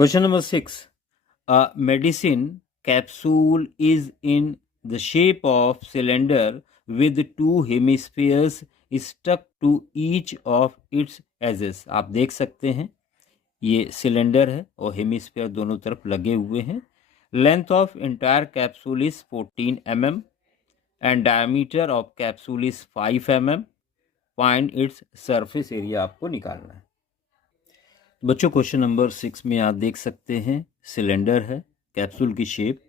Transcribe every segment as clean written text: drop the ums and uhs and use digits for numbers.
Question number 6. A medicine capsule is in the shape of cylinder with two hemispheres stuck to each of its edges. आप देख सकते हैं ये cylinder है और हेमिस्फीयर दोनों तरफ लगे हुए हैं. Length of entire capsule is 14 mm and diameter of capsule is 5 mm. Find its surface area आपको निकालना है. बच्चों क्वेश्चन नंबर 6 में आप देख सकते हैं सिलेंडर है, कैप्सूल की शेप,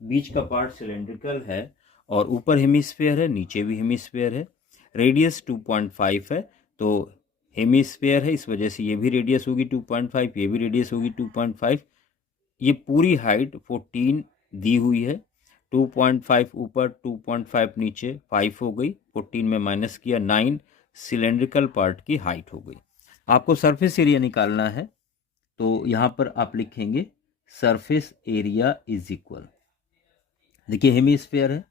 बीच का पार्ट सिलेंड्रिकल है और ऊपर हेमिस्फीयर है, नीचे भी हेमिस्फीयर है. रेडियस 2.5 है, तो हेमिस्फीयर है इस वजह से ये भी रेडियस होगी 2.5, ये भी रेडियस होगी 2.5. ये पूरी हाइट 14 दी हुई है. 2.5 ऊपर 2.5 नीचे 5 हो गई, 14 में माइनस किया 9 सिलेंड्रिकल पार्ट की हाइट हो गई. आपको सरफेस एरिया निकालना है तो यहाँ पर आप लिखेंगे सरफेस एरिया इज इक्वल, देखिए हेमिस्फीयर है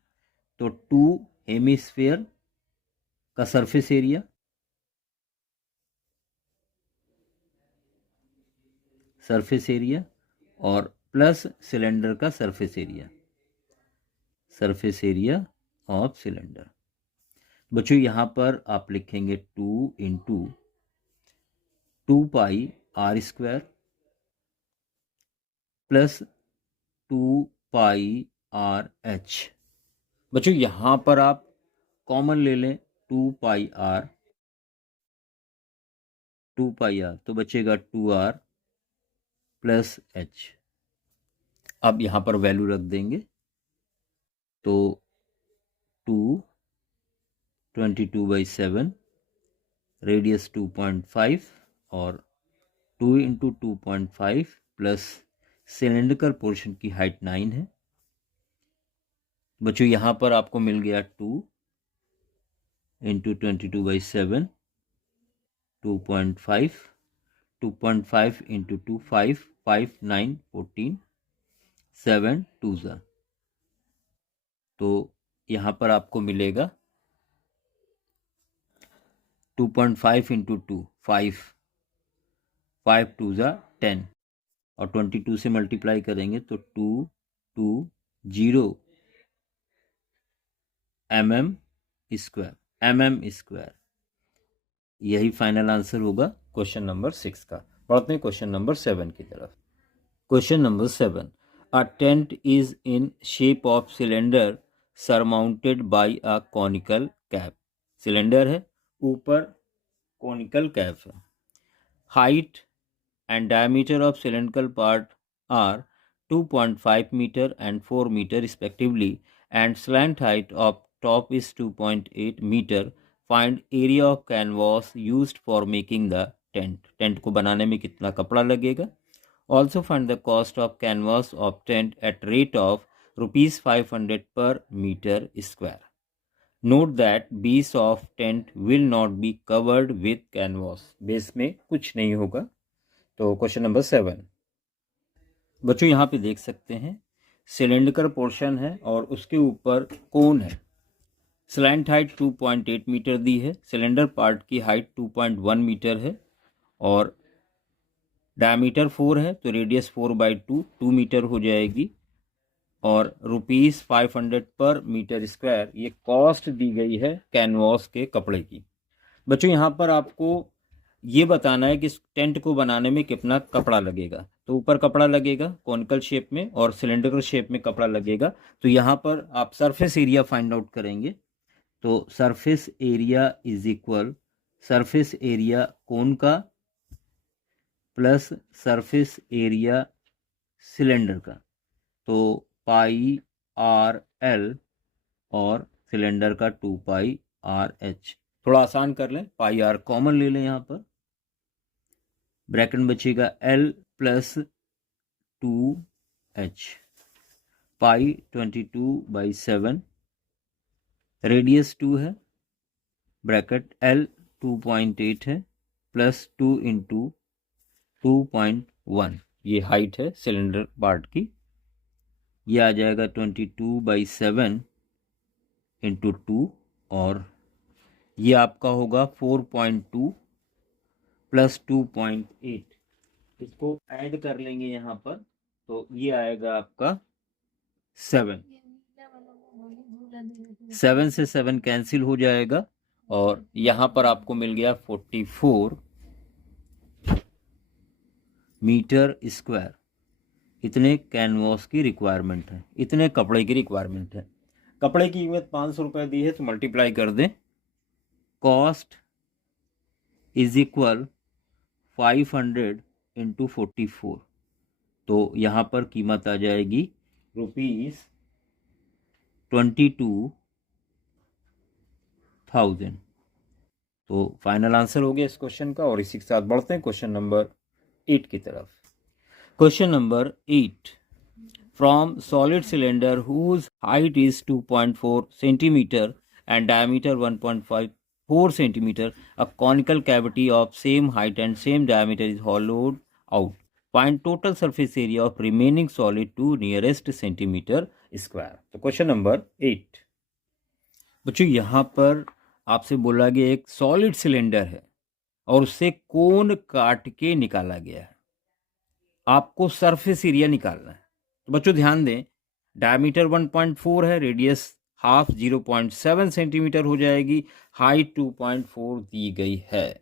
तो 2 हेमिस्फीयर का सरफेस एरिया और प्लस सिलेंडर का सरफेस एरिया ऑफ सिलेंडर. बच्चों यहाँ पर आप लिखेंगे 2 into 2 pi r square plus 2 pi r h. बच्चों यहाँ पर आप कॉमन ले लें 2 पाई आर तो बचेगा 2r प्लस एच. अब यहाँ पर वैल्यू रख देंगे तो 22/7 रेडियस 2.5 और 2 इंटू 2.5 प्लस सिलेंड्रिकल पोर्शन की हाइट 9 है. बच्चों यहाँ पर आपको मिल गया 2 इंटू 22/7 2.5 2.5 इंटू 2 5 5 9 14 7 2 ज़ा. तो यहाँ पर आपको मिलेगा 2.5 इंटू 2 5 5 2 ज़ा 10 और 22 से मल्टीप्लाई करेंगे तो 220 mm². यही फाइनल आंसर होगा क्वेश्चन नंबर 6 का. पढ़ते हैं क्वेश्चन नंबर 7 की तरफ. Question number 7. A tent is in shape of cylinder surmounted bye a conical cap. Cylinder है, ऊपर कॉनिकल कैप है. Height and diameter of cylindrical part are 2.5 meter and 4 meter respectively, and slant height of top is 2.8 meter. Find area of canvas used for making the tent. Tent को बनाने में कितना कपड़ा लगेगा. Also find the cost of canvas of tent at rate of rupees 500 per meter square. Note that base of tent will not be covered with canvas. Base में कुछ नहीं होगा. तो क्वेश्चन नंबर 7. बच्चों यहाँ पे देख सकते हैं सिलेंड्रिकल पोर्शन है और उसके ऊपर कोन है. स्लैंट हाइट 2.8 मीटर दी है. सिलेंडर पार्ट की हाइट 2.1 मीटर है और डायमीटर 4 है तो रेडियस 4/2 मीटर हो जाएगी और रुपीस 500 पर मीटर स्क्वायर ये कॉस्ट दी गई है कैनवास के कपड़े की. बच्चों यहाँ पर आपको ये बताना है कि इस टेंट को बनाने में कितना कपड़ा लगेगा. तो ऊपर कपड़ा लगेगा कॉनिकल शेप में और सिलेंड्रिकल शेप में कपड़ा लगेगा. तो यहाँ पर आप सरफेस एरिया फाइंड आउट करेंगे. तो surface area is equal surface area cone का प्लस सरफेस एरिया सिलेंडर का, तो पाई आर एल और सिलेंडर का 2 पाई आर एच. थोड़ा आसान कर लें, पाई आर कॉमन ले लें. यहाँ पर ब्रैकेट में बचेगा L प्लस 2H. पाई 22/7 रेडियस 2 है, ब्रैकेट L 2.8 है प्लस 2 इंटू 2.1 ये हाइट है सिलेंडर पार्ट की. ये आ जाएगा 22/7 इंटू 2 और ये आपका होगा 4.2 प्लस 2.8 इसको ऐड कर लेंगे यहाँ पर, तो ये आएगा आपका 7। 7 से 7 कैंसिल हो जाएगा और यहाँ पर आपको मिल गया 44 मीटर स्क्वायर। इतने कैनवास की रिक्वायरमेंट है, इतने कपड़े की रिक्वायरमेंट है। कपड़े की कीमत 500 रुपये दी है तो मल्टीप्लाई कर दें। कॉस्ट इज इक्वल 500 इंटू 44, तो यहाँ पर कीमत आ जाएगी ₹22,000। तो फाइनल आंसर हो गया इस क्वेश्चन का। और इसी के साथ बढ़ते हैं क्वेश्चन नंबर 8 की तरफ। Question number 8, from solid cylinder whose height is 2.4 centimeter and diameter 1.54 centimeter, a conical cavity of same height and same diameter is hollowed out. Find total surface area of remaining solid to nearest centimeter square. तो question number 8 बच्चों, यहाँ पर आपसे बोला गया एक solid cylinder है और उससे कोन काट के निकाला गया है। आपको सरफेस एरिया निकालना है। तो बच्चों ध्यान दें, डायमीटर 1.4 है, रेडियस हाफ 0.7 सेंटीमीटर हो जाएगी, हाइट 2.4 दी गई है।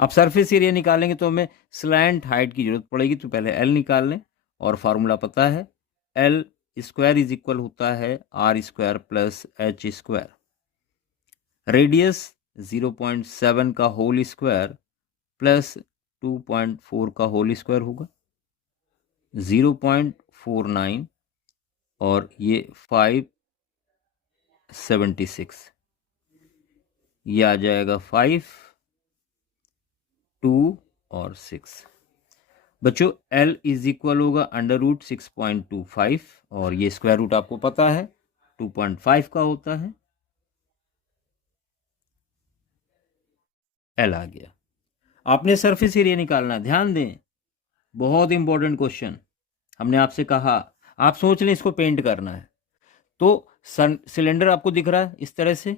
अब सरफेस एरिया निकालेंगे तो हमें स्लैंट हाइट की जरूरत पड़ेगी, तो पहले एल निकाल लें और फार्मूला पता है, एल स्क्वायर इज इक्वल होता है r square plus h square. Radius 0.7 का होल स्क्वायर प्लस 2.4 का होल स्क्वायर होगा 0.49 और ये 576, ये आ जाएगा 5, 2 और 6। बच्चों L इज इक्वल होगा √6.25 और ये स्क्वायर रूट आपको पता है 2.5 का होता है। L आ गया। आपने सरफेस एरिया निकालना, ध्यान दें बहुत इंपॉर्टेंट क्वेश्चन। हमने आपसे कहा, आप सोच लें इसको पेंट करना है, तो सिलेंडर आपको दिख रहा है इस तरह से,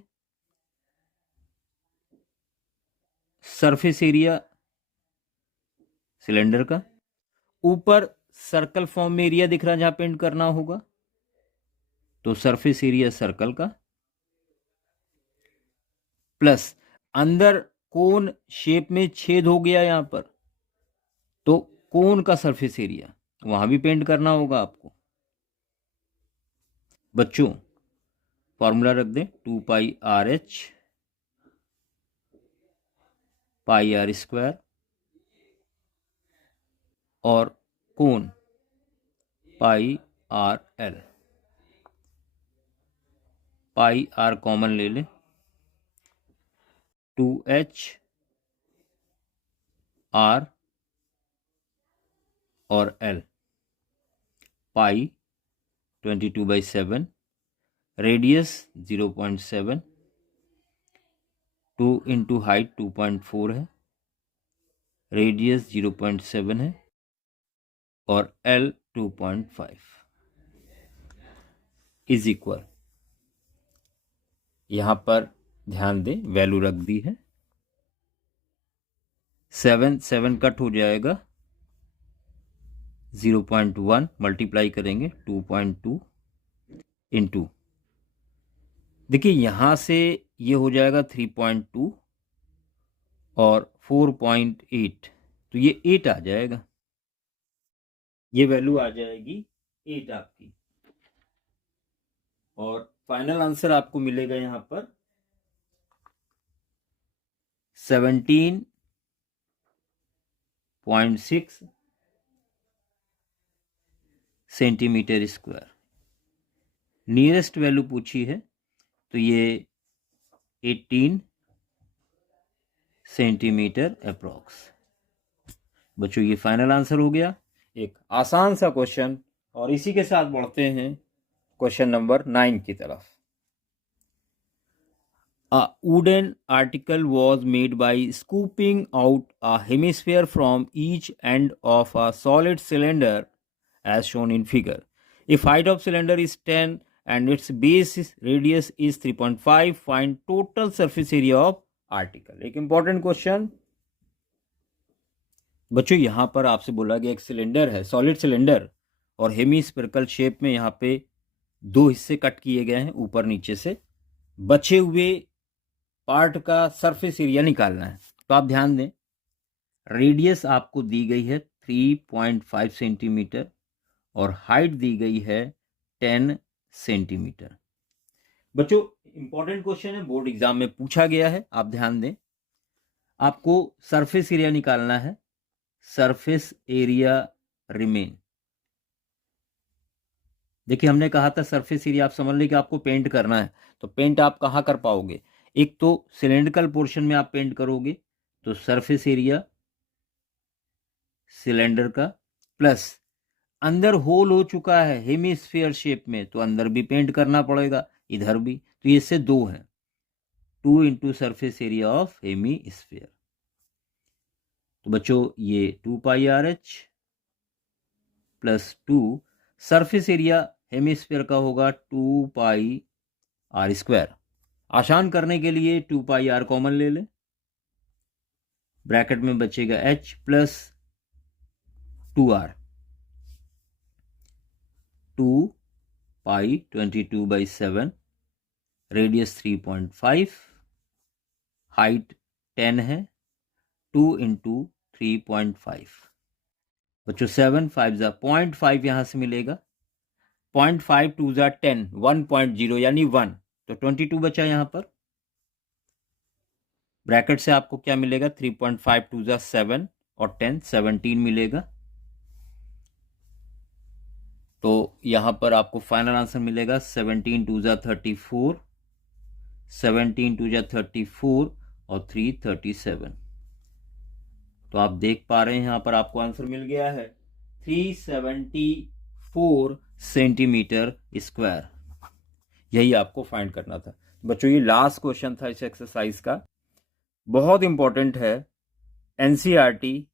सरफेस एरिया सिलेंडर का, ऊपर सर्कल फॉर्म में एरिया दिख रहा है जहां पेंट करना होगा, तो सरफेस एरिया सर्कल का, प्लस अंदर कोन शेप में छेद हो गया यहां पर, तो कोन का सरफेस एरिया वहां भी पेंट करना होगा आपको। बच्चों फॉर्मूला रख दें, 2πRH πr स्क्वायर और कोन πRL। πr कॉमन ले लें, 2H R और L, पाई 22/7, रेडियस 0.7, 2 इंटू हाइट 2.4 है, रेडियस 0.7 है और L 2.5 इज इक्वल, यहां पर ध्यान दें वैल्यू रख दी है, 7 कट हो जाएगा, 0.1 मल्टीप्लाई करेंगे 2.2 इंटू, देखिए यहां से ये हो जाएगा 3.2 और 4.8, तो ये 8 आ जाएगा, ये वैल्यू आ जाएगी 8 आपकी। और फाइनल आंसर आपको मिलेगा यहां पर 17.6 सेंटीमीटर स्क्वायर। नियरेस्ट वैल्यू पूछी है तो ये 18 सेंटीमीटर अप्रॉक्स। बच्चों ये फाइनल आंसर हो गया, एक आसान सा क्वेश्चन। और इसी के साथ बढ़ते हैं क्वेश्चन नंबर 9 की तरफ। A wooden article was made by scooping out a hemisphere from each end of a solid cylinder as shown in figure. If height of cylinder is 10 and its base radius is 3.5, find total surface area of article. एक important question, बच्चों यहाँ पर आपसे बोला गया एक cylinder है, solid cylinder, और हेमी स्फेरिकल शेप में यहाँ पे 2 हिस्से कट किए गए हैं ऊपर नीचे से। बचे हुए पार्ट का सरफेस एरिया निकालना है। तो आप ध्यान दें, रेडियस आपको दी गई है 3.5 सेंटीमीटर और हाइट दी गई है 10 सेंटीमीटर। बच्चों इंपॉर्टेंट क्वेश्चन है, बोर्ड एग्जाम में पूछा गया है, आप ध्यान दें। आपको सरफेस एरिया निकालना है, सरफेस एरिया रिमेन। देखिए हमने कहा था सरफेस एरिया, आप समझ लें कि आपको पेंट करना है, तो पेंट आप कहाँ कर पाओगे? एक तो सिलेंड्रिकल पोर्शन में आप पेंट करोगे, तो सरफेस एरिया सिलेंडर का, प्लस अंदर होल हो चुका है हेमीस्फीयर शेप में, तो अंदर भी पेंट करना पड़ेगा, इधर भी, तो ये से 2 है, 2 into surface area of hemisphere. तो बच्चों ये 2πRH plus 2, surface area hemisphere का होगा 2πr²। आसान करने के लिए 2πr कॉमन ले लें, ब्रैकेट में बचेगा h plus 2r, 2π 22/7, radius 3.5, height 10 है, 2 इंटू 3.5। बच्चों 7 5 जा 0.5 यहां से मिलेगा, 0.5 2 जा 10, 1.0 यानी 1, तो 22 बचा यहां पर। ब्रैकेट से आपको क्या मिलेगा? 3.5 2 जा 7 और 10 17 मिलेगा। तो यहां पर आपको फाइनल आंसर मिलेगा 17 2 जा 34, 17 2 जा 34 और 3 37। तो आप देख पा रहे हैं यहां पर आपको आंसर मिल गया है 374 सेंटीमीटर स्क्वायर। यही आपको फाइंड करना था। बच्चों ये लास्ट क्वेश्चन था इस एक्सरसाइज का, बहुत इंपॉर्टेंट है एनसीईआरटी,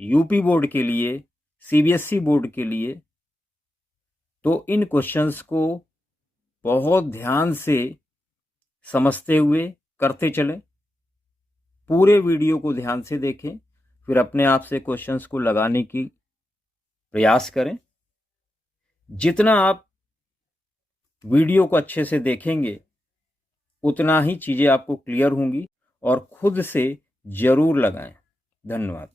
यूपी बोर्ड के लिए, सीबीएसई बोर्ड के लिए। तो इन क्वेश्चंस को बहुत ध्यान से समझते हुए करते चलें, पूरे वीडियो को ध्यान से देखें, फिर अपने आप से क्वेश्चंस को लगाने की प्रयास करें। जितना आप वीडियो को अच्छे से देखेंगे उतना ही चीज़ें आपको क्लियर होंगी, और खुद से जरूर लगाएं। धन्यवाद।